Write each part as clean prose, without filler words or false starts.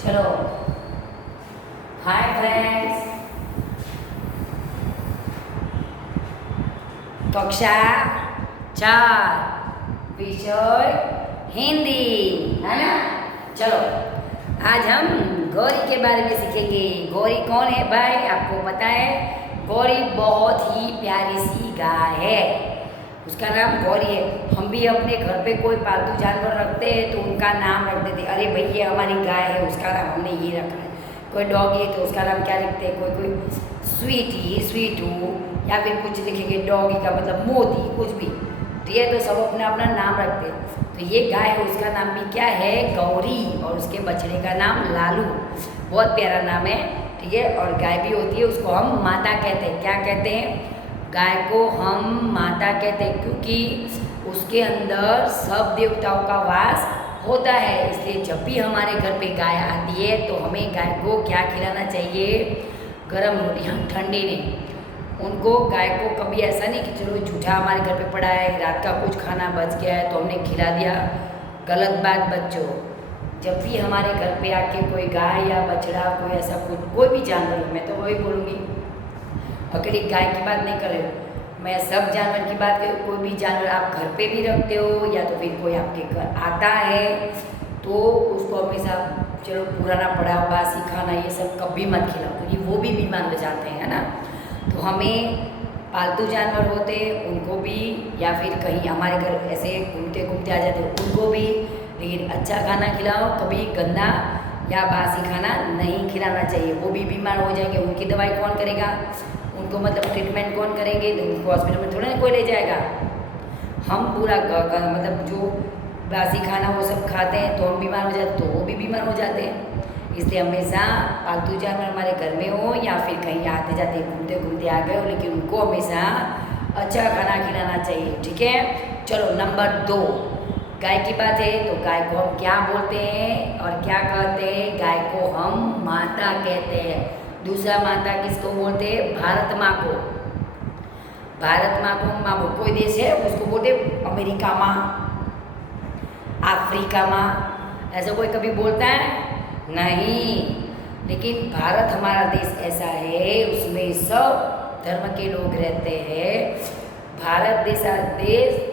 चलो hi friends, कक्षा 4 विषय हिंदी है ना। चलो आज हम गौरी के बारे में सीखेंगे। गौरी कौन है भाई, आपको पता है? गौरी बहुत ही प्यारी सी गाय है, उसका नाम गौरी है। हम भी अपने घर पे कोई पालतू जानवर रखते हैं तो उनका नाम रख देते, अरे भाई ये हमारी गाय है, उसका नाम हमने ये रखा है। कोई डॉगी है तो उसका नाम क्या लिखते हैं, कोई स्वीटी, स्वीटू, या फिर कुछ लिखेंगे डॉगी का मतलब मोती, कुछ भी। तो ये तो सब अपना अपना नाम रखते हैं। तो ये गाय है, उसका नाम भी क्या है, गौरी, और उसके बछड़े का नाम लालू। बहुत प्यारा नाम है, ठीक है। और गाय भी होती है, उसको हम माता कहते हैं। क्या कहते हैं? गाय को हम माता कहते हैं, क्योंकि उसके अंदर सब देवताओं का वास होता है। इसलिए जब भी हमारे घर पे गाय आती है तो हमें गाय को क्या खिलाना चाहिए, गरम रोटियाँ, ठंडी नहीं। उनको गाय को कभी ऐसा नहीं कि चलो झूठा हमारे घर पे पड़ा है, रात का कुछ खाना बच गया है तो हमने खिला दिया। गलत बात बच्चों। जब भी हमारे घर पे आके कोई गाय या बछड़ा, कोई ऐसा कोई भी जानवर, मैं तो वही बोलूँगी, अकेली गाय की बात नहीं कर रही हूँ मैं, सब जानवर की बात कर। कोई भी जानवर आप घर पे भी रखते हो या तो फिर कोई आपके घर आता है तो उसको हमेशा चलो पुराना पड़ा बासी खाना ये सब कभी मत खिलाओ, क्योंकि वो भी बीमार हो जाते हैं, है ना। तो हमें पालतू जानवर होते उनको भी, या फिर कहीं हमारे घर ऐसे घूमते घूमते आ जाते उनको भी, लेकिन अच्छा खाना खिलाओ, कभी गंदा या बासी खाना नहीं खिलाना चाहिए। वो भी बीमार हो जाएंगे, उनकी दवाई कौन करेगा, उनको मतलब ट्रीटमेंट कौन करेंगे, तो उनको हॉस्पिटल में थोड़ा ना कोई ले जाएगा। हम पूरा मतलब जो बासी खाना वो सब खाते हैं तो हम बीमार हो जाते, तो वो भी बीमार हो जाते हैं। इसलिए हमेशा पालतू जानवर हमारे घर में हो या फिर कहीं आते जाते घूमते घूमते आ गए हो, लेकिन उनको हमेशा अच्छा खाना खिलाना चाहिए, ठीक है। चलो नंबर 2, गाय की बात है तो गाय को हम क्या बोलते हैं और क्या कहते हैं? गाय को हम माता कहते हैं। दूसरा माता किसको बोलते हैं? भारत माँ को। भारत माँ को माँ, कोई देश है उसको बोलते अमेरिका माँ, अफ्रीका माँ, ऐसा कोई कभी बोलता है? नहीं। लेकिन भारत हमारा देश ऐसा है, उसमें सब धर्म के लोग रहते हैं। भारत जैसा देश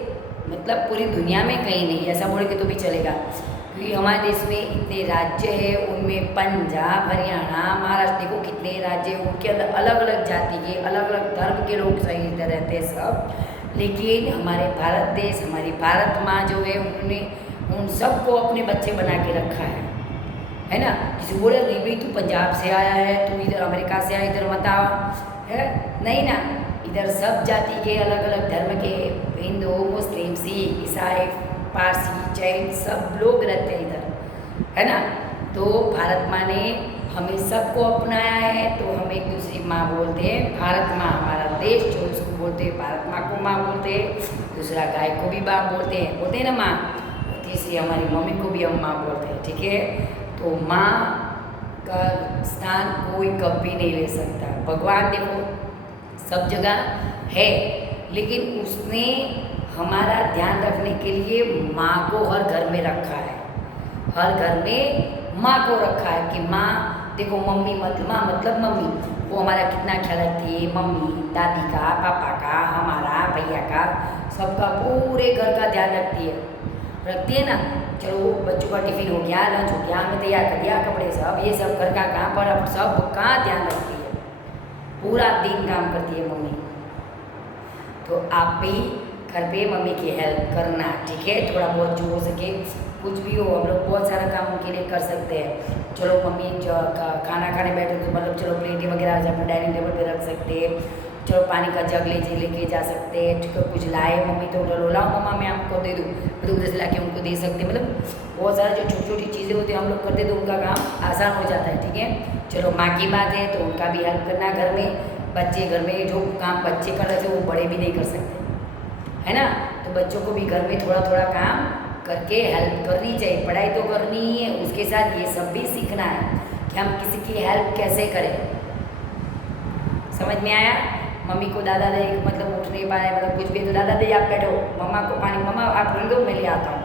मतलब पूरी दुनिया में कहीं नहीं, ऐसा बोलेंगे तो भी चलेगा, क्योंकि हमारे देश में इतने राज्य हैं, उनमें पंजाब, हरियाणा, महाराष्ट्र, देखो कितने राज्य हैं, उनके अंदर अलग अलग जाति के, अलग अलग धर्म के लोग सही रहते हैं सब। लेकिन हमारे भारत देश, हमारी भारत माँ जो है, उन्होंने उन सबको अपने बच्चे बना के रखा है ना। किसी बोले नहीं भाई तू पंजाब से आया है, तू इधर अमेरिका से आया, इधर मत आओ, है नहीं ना। इधर सब जाति के, अलग अलग धर्म के, हिंदू, मुस्लिम, सिख, ईसाई, पारसी, जैन, सब लोग रहते हैं इधर, है ना। तो भारत माँ ने हमें सबको अपनाया है, तो हम एक दूसरी माँ बोलते हैं भारत माँ। हमारा देश जो उसको बोलते हैं भारत माँ को माँ बोलते हैं। दूसरा गाय को भी माँ बोलते हैं ना माँ। तीसरी हमारी मम्मी को भी हम माँ बोलते हैं, ठीक है। तो माँ का स्थान कोई कभी नहीं ले सकता। भगवान देखो सब जगह है, लेकिन उसने हमारा ध्यान रखने के लिए माँ को हर घर में रखा है। हर घर में माँ को रखा है कि माँ देखो, मम्मी मतलब माँ मतलब मम्मी, वो हमारा कितना ख्याल रखती है। मम्मी, दादी का, पापा का, हमारा भैया का, सबका, पूरे घर का ध्यान रखती है ना। चलो बच्चों का टिफिन हो गया, लंच हो गया, हमें तैयार कर दिया, कपड़े सब, ये सब घर का काम पर अब सब का ध्यान रखती है, पूरा दिन काम करती है मम्मी। तो आप भी घर पे मम्मी की हेल्प करना, ठीक है। थोड़ा बहुत जो हो सके, कुछ भी हो, हम लोग बहुत सारा काम उनके लिए कर सकते हैं। चलो मम्मी जो खाना खाने बैठे तो मतलब चलो प्लेटें वगैरह अपने डाइनिंग टेबल पे रख सकते हैं। चलो पानी का जग लेके जा सकते हैं, ठीक है। कुछ लाए मम्मी तो बोलो लाओ मम्मा मैं आपको दे दूँ, तो उधर से ला के उनको दे सकते हैं। मतलब बहुत सारा जो छोटी छोटी चीज़ें होती हैं हम लोग करते तो उनका काम आसान हो जाता है, ठीक है। चलो माँ की बात है तो उनका भी हेल्प करना घर में। बच्चे घर में जो काम बच्चे कर रहे थे वो बड़े भी नहीं कर सकते, है ना। तो बच्चों को भी घर में थोड़ा थोड़ा काम करके हेल्प करनी चाहिए। पढ़ाई तो करनी ही है, उसके साथ ये सब भी सीखना है कि हम किसी की हेल्प कैसे करें। समझ में आया? मम्मी को दादा दे मतलब उठ नहीं पा रहे, मतलब कुछ भी तो दादा दे आप बैठो, मम्मा को पानी, मम्मा आप रख दो मैं ले आता हूँ।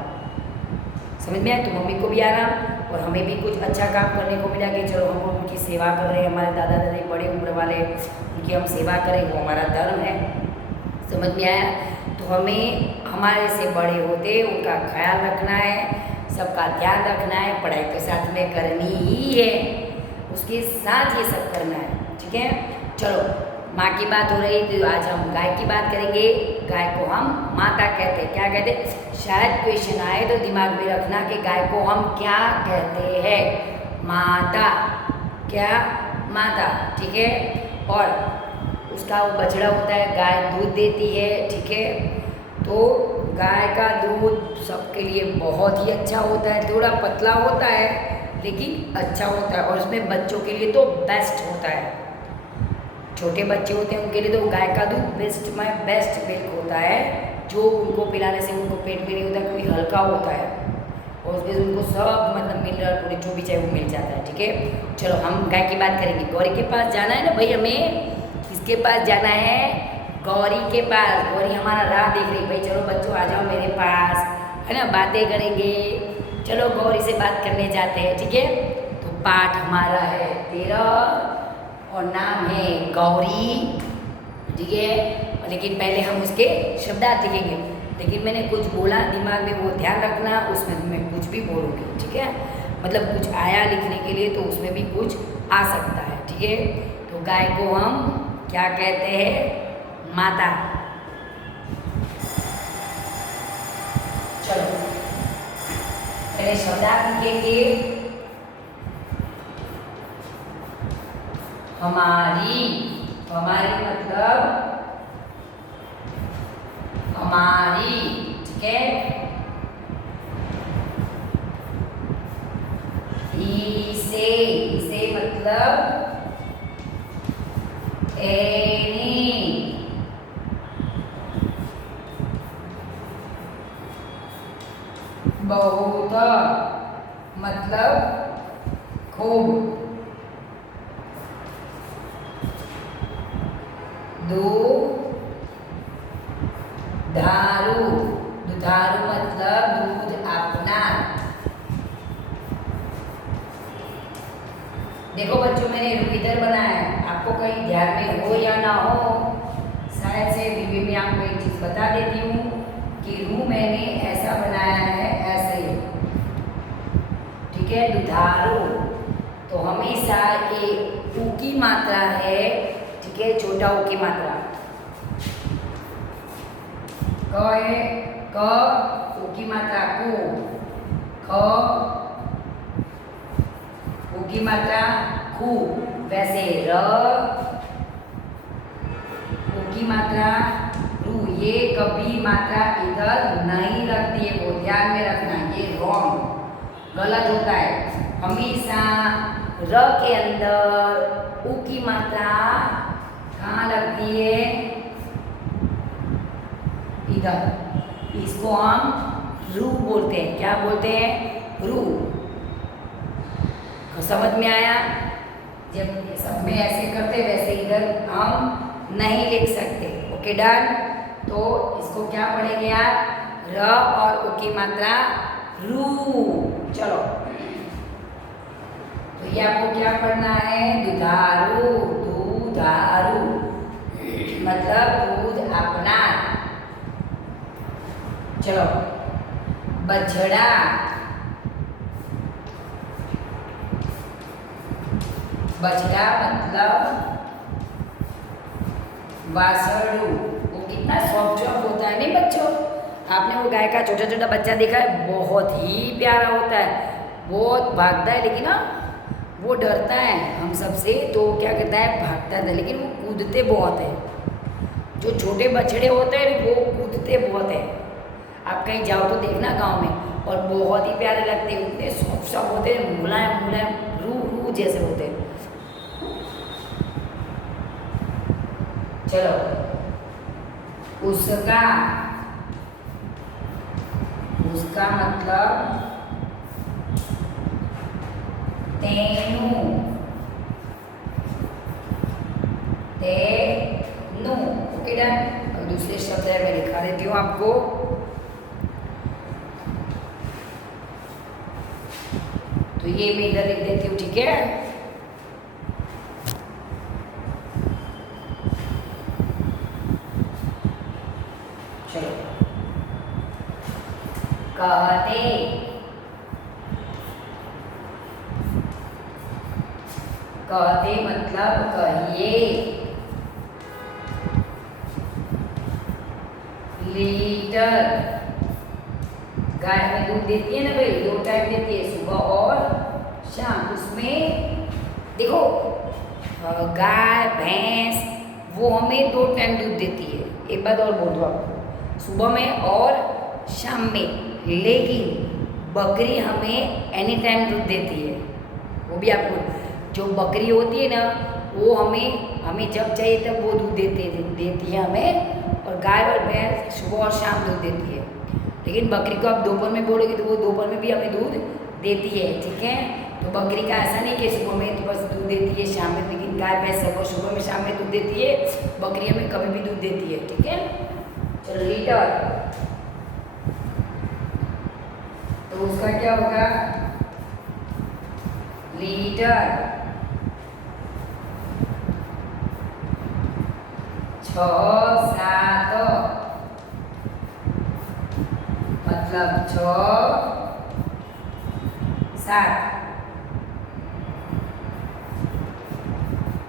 समझ में आया? तो मम्मी को भी आराम, और हमें भी कुछ अच्छा काम करने को मिला कि चलो हम उनकी सेवा कर रहे हैं, हमारे दादा दादी बड़े उम्र वाले, उनकी हम सेवा करें, वो हमारा धर्म है। समझ में आया? तो हमें हमारे से बड़े होते उनका ख्याल रखना है, सबका ध्यान रखना है, पढ़ाई के साथ में करनी ही है, उसके साथ ये सब करना है। ठीक है, चलो माँ की बात हो रही तो आज हम गाय की बात करेंगे। गाय को हम माता कहते हैं। क्या कहते हैं? शायद क्वेश्चन आए तो दिमाग में रखना कि गाय को हम क्या कहते हैं? माता। क्या? माता। ठीक है। और उसका वो बछड़ा होता है, गाय दूध देती है। ठीक है, तो गाय का दूध सबके लिए बहुत ही अच्छा होता है, थोड़ा पतला होता है लेकिन अच्छा होता है, और उसमें बच्चों के लिए तो बेस्ट होता है। छोटे बच्चे होते हैं उनके लिए तो गाय का दूध बेस्ट मिल्क होता है, जो उनको पिलाने से उनको पेट में नहीं होता, क्योंकि हल्का होता है और उसमें उनको सब मतलब मिनरल पूरे जो भी चाहिए वो मिल जाता है। ठीक है, चलो हम गाय की बात करेंगे। गौरी के पास जाना है ना भाई, हमें किसके पास जाना है? गौरी के पास। गौरी हमारा राह देख रही, भाई चलो बच्चों आ जाओ मेरे पास, है ना, बातें करेंगे। चलो गौरी से बात करने जाते हैं। ठीक है, तो पाठ हमारा है 13 और नाम है गौरी। ठीक है, लेकिन पहले हम उसके शब्दार्थ लिखेंगे, लेकिन मैंने कुछ बोला दिमाग में वो ध्यान रखना, उसमें मैं कुछ भी बोलूँगी। ठीक है, मतलब कुछ आया लिखने के लिए तो उसमें भी कुछ आ सकता है। ठीक है, तो गाय को हम क्या कहते हैं? माता। चलो पहले शब्दार्थ लिखेंगे। हमारी, हमारी मतलब हमारी। ठीक है, इसे, इसे मतलब एनी। बहुत मतलब खूब। दुधारू, दुधारू मतलब दूध अपना। देखो बच्चों, मैंने रू इधर बनाया है, आपको कहीं ध्यान में हो या ना हो, शायद से भी मैं आपको एक चीज़ बता देती हूँ कि रू मैंने ऐसा बनाया है, ऐसे। ठीक है, दुधारू तो हमेशा ये ऊ की मात्रा है। ठीक है, छोटा ऊ की मात्रा क है, क, ऊ की मात्रा कु, ख, ऊ की मात्रा खू। वैसे र, ऊ की मात्रा रू। ये कभी मात्रा इधर नहीं रखती है, वो ध्यान में रखना, ये रॉन्ग, गलत होता है। हमेशा र के अंदर ऊ की मात्रा कहाँ लगती है? इधर। इसको हम रू बोलते हैं। क्या बोलते हैं? रू। समझ में आया? जब सब में ऐसे करते वैसे इधर हम नहीं लिख सकते। Okay done. तो इसको क्या पढ़ेंगे आप? र और ऊ की मात्रा रू। चलो, तो ये आपको क्या पढ़ना है? दुधारू, दुधारू मतलब दूध अपना। चलो, बछड़ा, बछड़ा मतलब वासड़ू। वो कितना सॉफ्ट होता है नहीं बच्चों? आपने वो गाय का छोटा छोटा बच्चा देखा है? बहुत ही प्यारा होता है, बहुत भागता है, लेकिन हाँ वो डरता है हम सबसे, तो क्या करता है? भागता है, लेकिन वो कूदते बहुत है। जो छोटे बछड़े होते हैं वो कूदते बहुत है। आप कहीं जाओ तो देखना गांव में, और बहुत ही प्यारे लगते हैं, उतने सॉफ्ट होते हैं, मुलायम मुलायम रू रू जैसे होते हैं। चलो, उसका, उसका मतलब तेनू, तेनू। Okay done. अब दूसरे शब्द है, मैं लिखा देती हूँ आपको। तो ये मैं इधर लिख देती हूँ, ठीक है। चलो, कहते, कहते मतलब कहिए। लीटर, गाय हमें दूध देती है ना भाई, 2 टाइम देती है, सुबह और शाम। उसमें देखो गाय भैंस वो हमें 2 टाइम दूध देती है। एक बात और बोल दूँ आपको, सुबह में और शाम में। लेकिन बकरी हमें एनी टाइम दूध देती है। वो भी आपको, जो बकरी होती है ना वो हमें जब चाहिए तब वो दूध देती है हमें। और गाय और भैंस सुबह और शाम दूध देती है। लेकिन बकरी को आप दोपहर में बोलोगे तो वो दोपहर में भी हमें दूध देती है, ठीक है। तो बकरी का ऐसा नहीं कि सुबह में तो बस दूध देती है, शाम में। लेकिन गाय भैंस सबको सुबह में शाम में दूध देती है, बकरी हमें कभी भी दूध देती है, ठीक है। चलो, लीटर, तो उसका क्या होगा? लीटर 6 7, मतलब 6 7।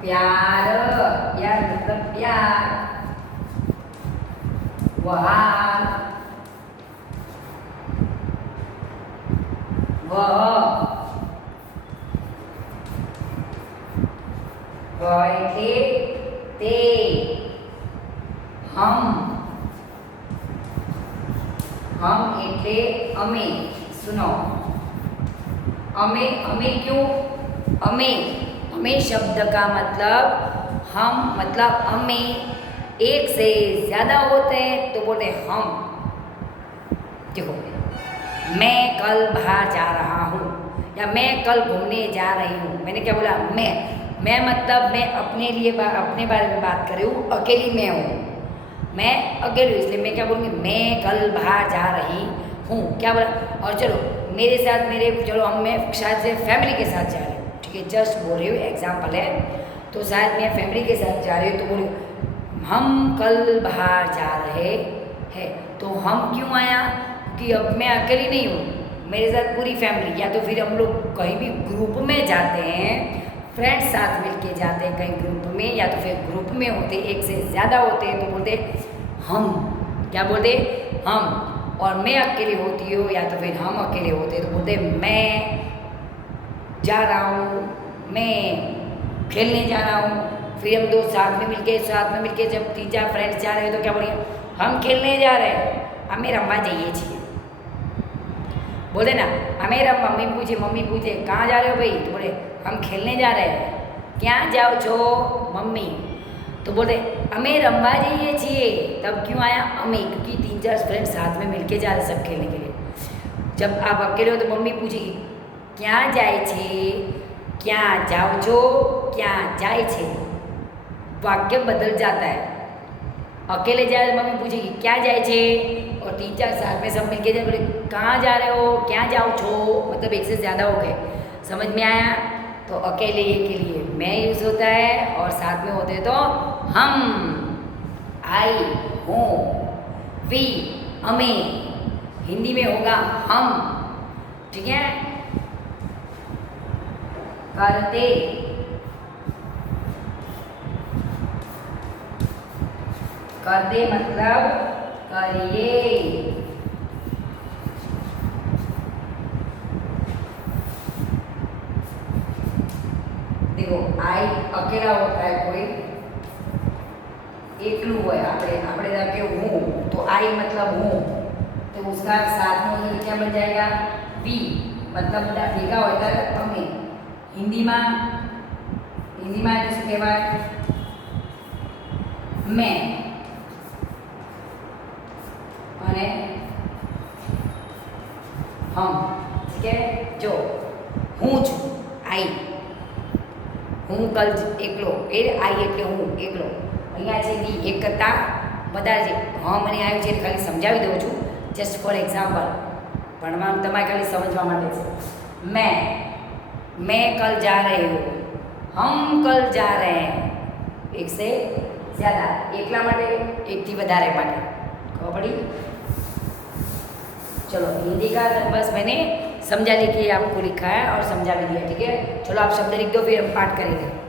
प्यार, प्यार मतलब प्यार। वहां, वह, बैठे ते, हम એટલે અમે। सुनो, અમે क्यों? અમે शब्द का मतलब हम, मतलब અમે एक से ज़्यादा होते हैं तो बोलते हैं हम। देखो, मैं कल बाहर जा रहा हूँ या मैं कल घूमने जा रही हूँ। मैंने क्या बोला? मैं मतलब मैं अपने लिए अपने बारे में बात कर रही हूँ, अकेली मैं हूँ, मैं अकेली हूँ, इसलिए मैं क्या बोलूँगी? मैं कल बाहर जा रही हूँ। क्या बोला? और चलो मेरे साथ, चलो मैं शायद से फैमिली के साथ जा रही हूँ, ठीक है, जस्ट बोल रही हूँ, एग्जाम्पल है। तो शायद मैं फैमिली के साथ जा रही हूँ तो बोली हम कल बाहर जा रहे हैं। तो हम क्यों आया? क्योंकि अब मैं अकेली नहीं हूँ, मेरे साथ पूरी फैमिली। या तो फिर हम लोग कहीं भी ग्रुप में जाते हैं, फ्रेंड्स साथ मिल के जाते हैं कहीं ग्रुप में, या तो फिर ग्रुप में होते एक से ज़्यादा होते हैं तो बोलते हम। क्या बोलते? हम। और मैं अकेली होती हूँ या तो फिर हम अकेले होते तो बोलते मैं जा रहा हूँ, मैं खेलने जा रहा हूँ। फिर हम दो साथ में मिलके जब 3-4 फ्रेंड्स जा रहे हैं तो क्या बोलेंगे? हम खेलने जा रहे हैं, हमें रमवा जाइए છીએ। बोले ना, हमें मम्मी पूछे कहाँ जा रहे हो भाई? तो बोले हम खेलने जा रहे हैं। क्या जाओ छो मम्मी? तो बोले हमें रमवा जाइए છીએ। तब क्यों आया हमें? क्योंकि 3-4 फ्रेंड साथ में मिलके जा रहे सब खेलने के लिए। जब आप अकेले हो तो मम्मी पूछेगी क्या जाए छे, क्या जाओ छो, क्या जाए छे। वाक्य बदल जाता है। अकेले जाए तो मम्मी पूछेगी क्या जाए छे, और 3-4 साथ में सब मिलके जाए बोले कहाँ जा रहे हो, क्या जाओ छो, मतलब एक से ज़्यादा हो गए। समझ में आया? तो अकेले के लिए मैं यूज़ होता है और साथ में होते तो हम, आई, हूँ, वी, हमें। हिंदी में होगा हम, ठीक है। करते, करते मतलब करिए। देखो आई अकेला होता है, कोई एकलू है, આપણે કે હું, तो आई मतलब हूँ, तो उसका साथ में होने क्या बन जाएगा? वी, मतलब ભેગા होता है તમે। हिंदीમાં શું કહેવાય? मैं અને हम, ठीक है। जो હું છું, आई, હું કલ એકલો, એ आई એટલે હું એકલો। અહીંયા છે વી એક કરતાં વધારે છે। હમ અને આવ્યું છે ખાલી સમજાવી દઉં છું, જસ્ટ ફોર એક્ઝામ્પલ, ભણવામાં તમારે ખાલી સમજવા માટે છે। मैं मैं कल जा रही हूँ, हम कल जा रहे हैं। एक से ज़्यादा, एकला माटे, एक थी વધારે माटे, खबर पड़ी। चलो हिंदी का बस मैंने समझा लिखिए आपको लिखा है और समझा भी दिया, ठीक है। चलो आप शब्द लिख दो, फिर हम पाठ करेंगे।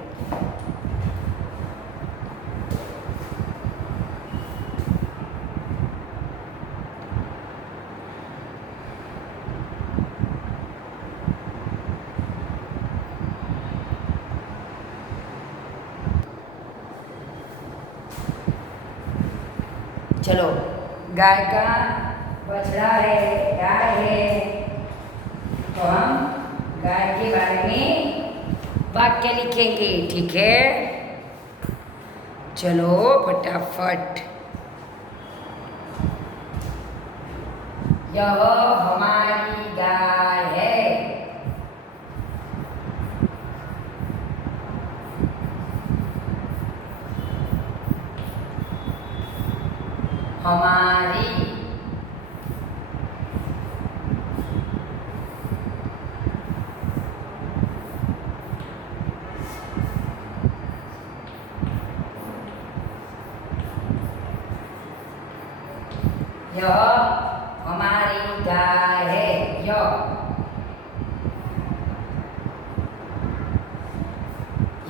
चलो, गाय का बछड़ा है, गाय है, तो हम गाय के बारे में वाक्य लिखेंगे, ठीक है। चलो फटाफट। यह हमारी गाय है। हमारी, यह हमारी गाय है।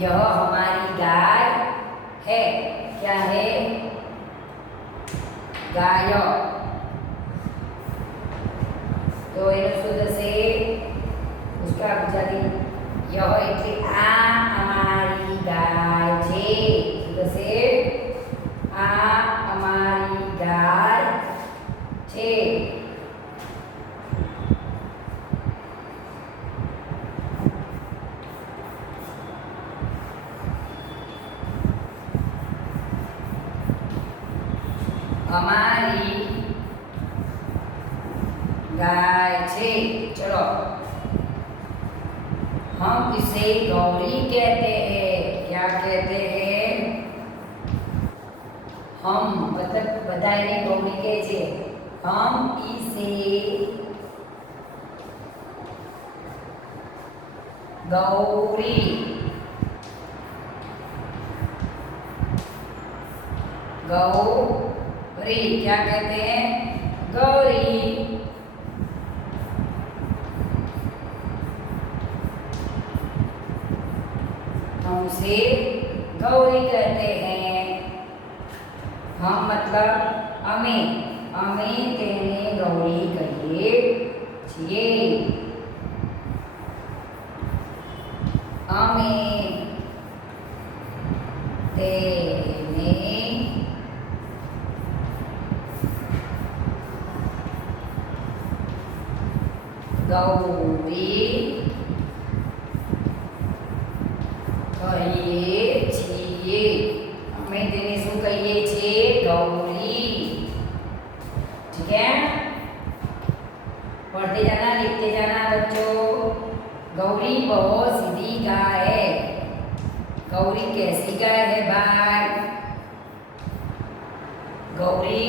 यह हमारी गाय है। क्या है? गाय। तो एनो शुद्ध से उसका गुजराती यह એટલે આ અમારી ગાય છે। શુદ્ધ से આ અમારી ગાय છે। हमारी गाय छे। चलो, हम इसे गौरी कहते हैं। क्या कहते हैं? हम मतलब बधाई गौरी के छे। हम इसे गौरी, गौरी क्या कहते हैं? गौरी। हम उसे गौरी कहते हैं। हम मतलब अमे, अमे तेने गौरी कहिए छिए। अमे तेने गौरी कहिए छिए। અમે તેને શું કહીએ છીએ? गौरी, ठीक है। पढ़ते जाना, लिखते जाना बच्चों। गौरी बहुत सीधी गाय है। गौरी कैसी गाय है भाई? गौरी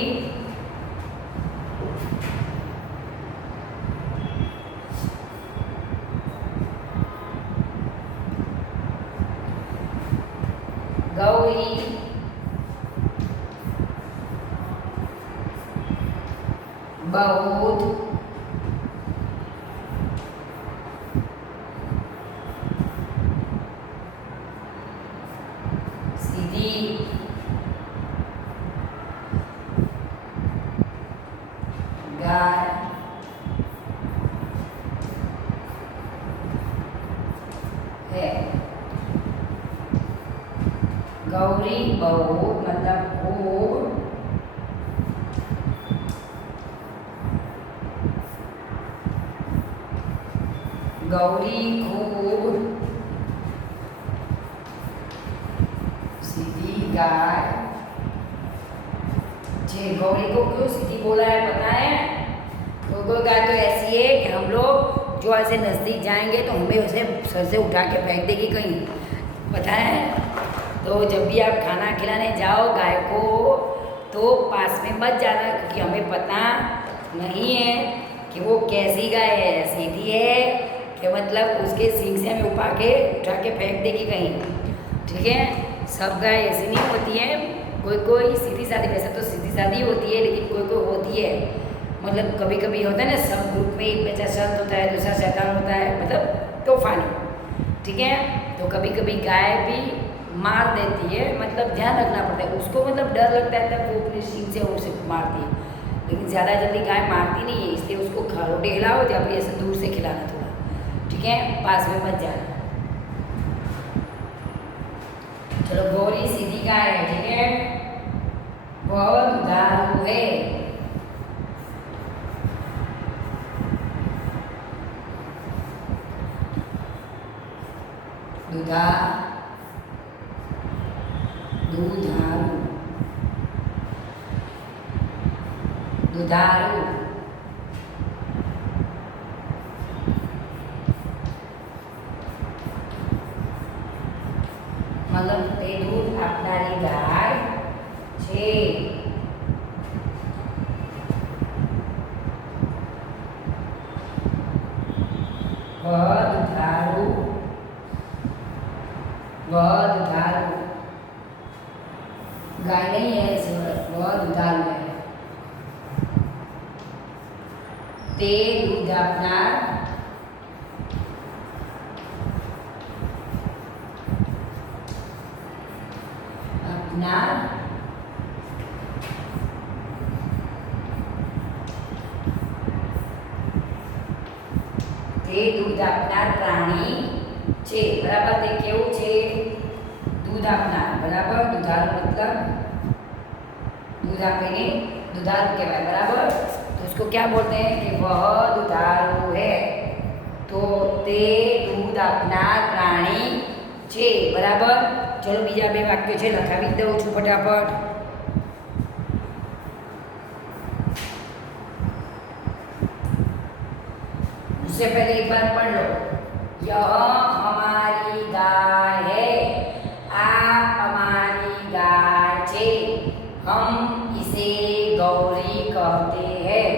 गौरी बहुत सीधी गाय है। गौरी बहुत मतलब खूब गौरी खूब सीधी गाय। जी, गौरी को क्यों सीधी बोला है पता है? कोई गाय तो ऐसी है कि हम लोग जो ऐसे नज़दीक जाएंगे तो हमें उसे सर से उठा के फेंक देगी कहीं, पता है। तो जब भी आप खाना खिलाने जाओ गाय को तो पास में मत जाना, क्योंकि हमें पता नहीं है कि वो कैसी गाय है, सीधी है कि मतलब उसके सींग से हमें उठा के फेंक देगी कहीं, ठीक है। सब गाय ऐसी नहीं होती है, कोई कोई सीधी सादी, वैसे तो सीधी सादी होती है, लेकिन कोई कोई होती है, मतलब कभी कभी होता है ना, सब ग्रुप में एक बच्चा संत होता है, दूसरा शैतान होता है, मतलब तूफानी, ठीक है। तो कभी कभी गाय भी मार देती है, मतलब ध्यान रखना पड़ता है उसको, मतलब डर लगता है तब वो अपने सींग से उसे मारती है, लेकिन ज़्यादा जल्दी गाय मारती नहीं है, इसलिए उसको रोटी खिलाओ या फिर ऐसे दूर से खिलाना थोड़ा, ठीक है, पास में मत जाना। चलो गोरी सीधी गाय है, ठीक है, बहुत दुधारू है, दुधारू, दुधारू, मतलब તે દૂધ આપનારી ગાય છે, वह दुधारू, वह दुधारू गाय नहीं है, वह दुधारू है, તે દૂધ આપનાર તે દૂધ આપનાર પ્રાણી છે, બરાબર। તે કેવું છે? दूध આપનાર, बराबर। दुधारू मतलब दूध आपने दुधारू कहवाय, बराबर। तो उसको क्या बोलते हैं कि वह दुधारू है, तो ते दूध આપનાર प्राणी છે, बराबर। चलो बीजा बे वाक्य છે લખાવી દઉં છું फटाफट। उससे पहले एक बार पढ़ लो, यह हमारी गाय है, आप हमारी गाय छे, हम इसे गौरी कहते हैं,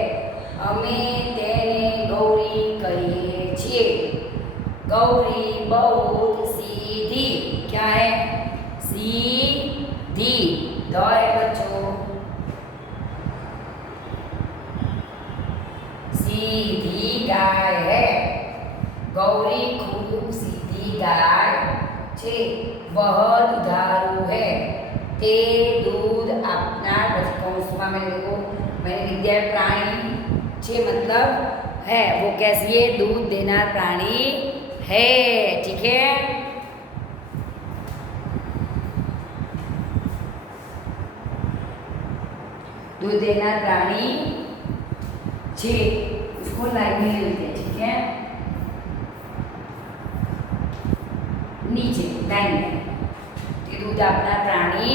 हमें तेने गौरी कहिए छे, गौरी बहुत सीधी, क्या है? सीधी, द है बच्चों, सीधी गाय है, गौरी खूब सीधी गाय छे, वह दुधारू है, ते दूध આપનાર, પછી કૌંસમાં मैंने लिख दिया प्राणी छे, मतलब है, वो कैसी है? दूध देनार प्राणी है, ठीक है। दूध देनार प्राणी छे, उसको लाइन में लिखते हैं, ठीक है, नीचे लाइन में, તે दूध આપનાર प्राणी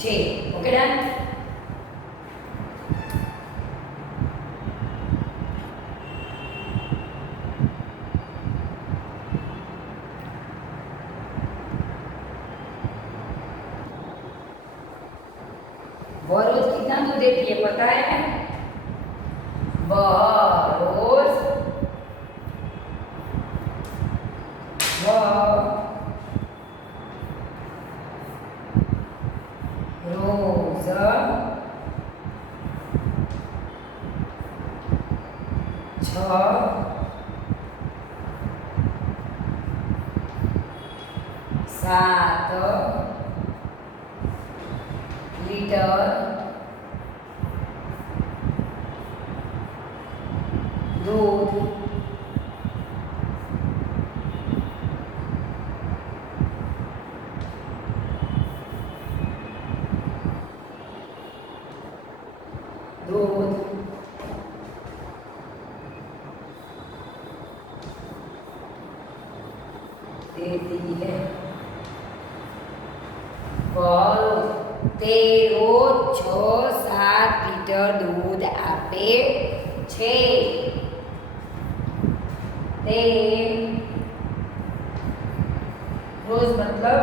छे, ओके डन। वह रोज कितना दूध देती है पता है? वह रोज रोज 6-7 लीटर दूध देती है, તે રોજ 6-7 लीटर दूध આપે છે, તે रोज मतलब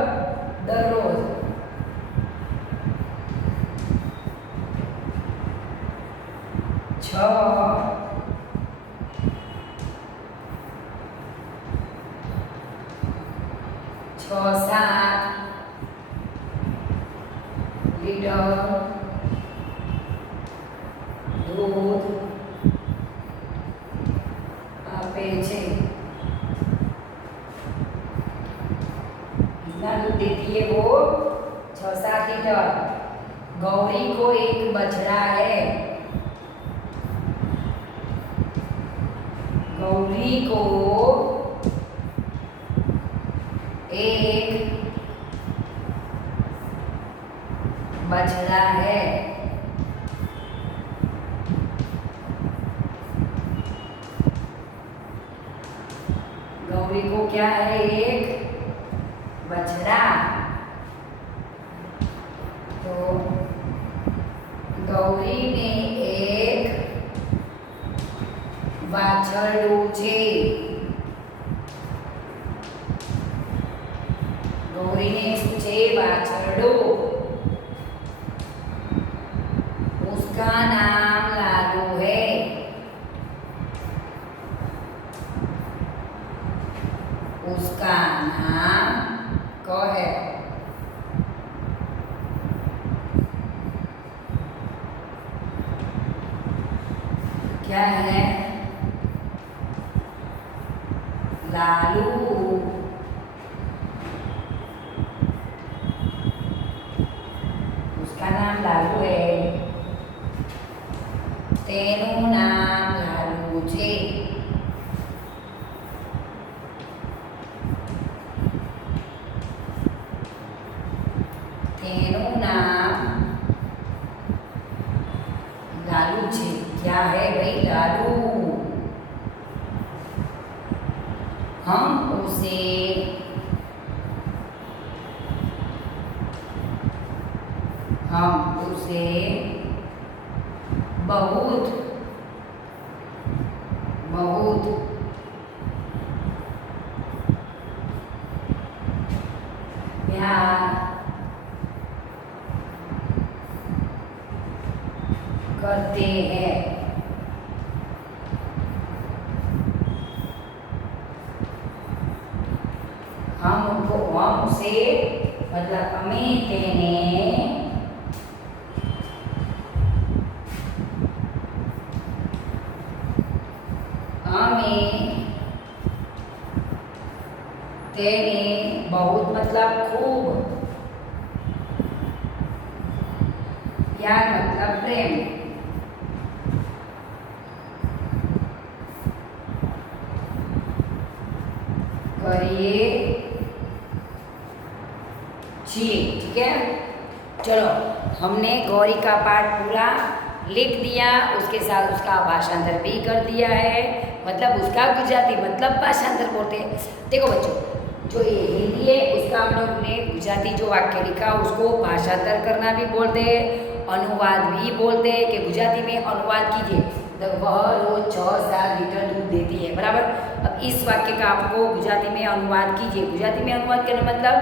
दररोज, 6 6-7 लीटर दूध આપે છે। कितना दूध देती है वो? 6-7 लीटर। गौरी को एक बछड़ा है। गौरी को एक बछड़ा है। गौरी को क्या है? एक बछड़ा। तो गौरी ने एक વાછરડું છે। ગૌરીને શું છે? વાછરડું। उसका नाम लालू है। उसका नाम क्या है? क्या है? लालू। उसका नाम लालू है। तेनु नाम लालू छे। तेनु नाम लालू छे। क्या है भाई? लालू। हम उसे बहुत बहुत प्यार करते हैं। हम उसे मतलब हमें તેને बहुत मतलब खूब, प्यार मतलब प्रेम, करिए છીએ। ठीक है, चलो हमने गौरी का पाठ पूरा लिख दिया, उसके साथ उसका भाषांतर भी कर दिया है। मतलब उसका गुजराती मतलब भाषांतर बोलते हैं। देखो बच्चों, जो ये हिंदी है उसका हम लोग ने गुजराती जो वाक्य लिखा उसको भाषांतर करना भी बोलते हैं, अनुवाद भी बोलते हैं कि गुजराती में अनुवाद कीजिए। तो वह रोज 6-7 लीटर दूध देती है, बराबर। अब इस वाक्य का आपको गुजराती में अनुवाद कीजिए। गुजराती में अनुवाद करना मतलब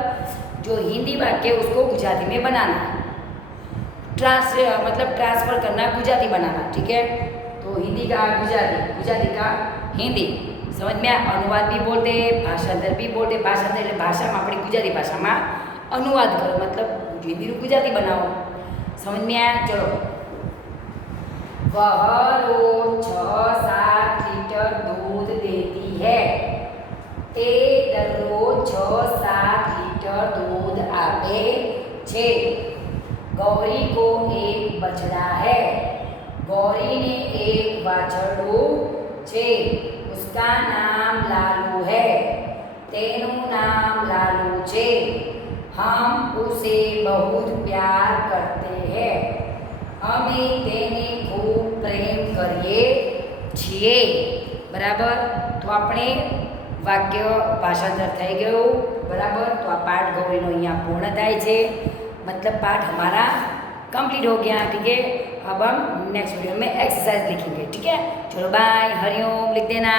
जो हिंदी वाक्य उसको गुजराती में बनाना, मतलब ट्रांसफर करना, गुजराती बनाना। ठीक है, तो हिंदी का गुजराती, गुजराती का हिंदी, समझ में। अनुवाद भी बोलते हैं, भाषांतर भी बोलते। भाषांतर એટલે ભાષામાં આપણી ગુજરાતી ભાષામાં अनुवाद करो, मतलब हिंदी गुजराती बनाओ। समझ में आया? चलो, वह रोज 6-7 लीटर दूध देती है। તે દરરોજ 6-7 लीटर दूध આપે છે। गौरी को एक बछड़ा है। गौरी ने एक वाछरडू छे। उसका नाम लालू है। तेनु नाम लालू छे। हम उसे बहुत प्यार करते हैं। हमें तेने खूब प्रेम करिए છીએ। बराबर। तो આપણે વાક્ય ભાષાંતર થઈ ગયું, बराबर। तो आ पाठ गौरीનો અહીંયા પૂર્ણ થાય છે। मतलब पाठ हमारा कंप्लीट हो गया। ठीक है, अब हम नेक्स्ट वीडियो में एक्सरसाइज लिखेंगे। ठीक है, चलो बाय, हरिओम लिख देना।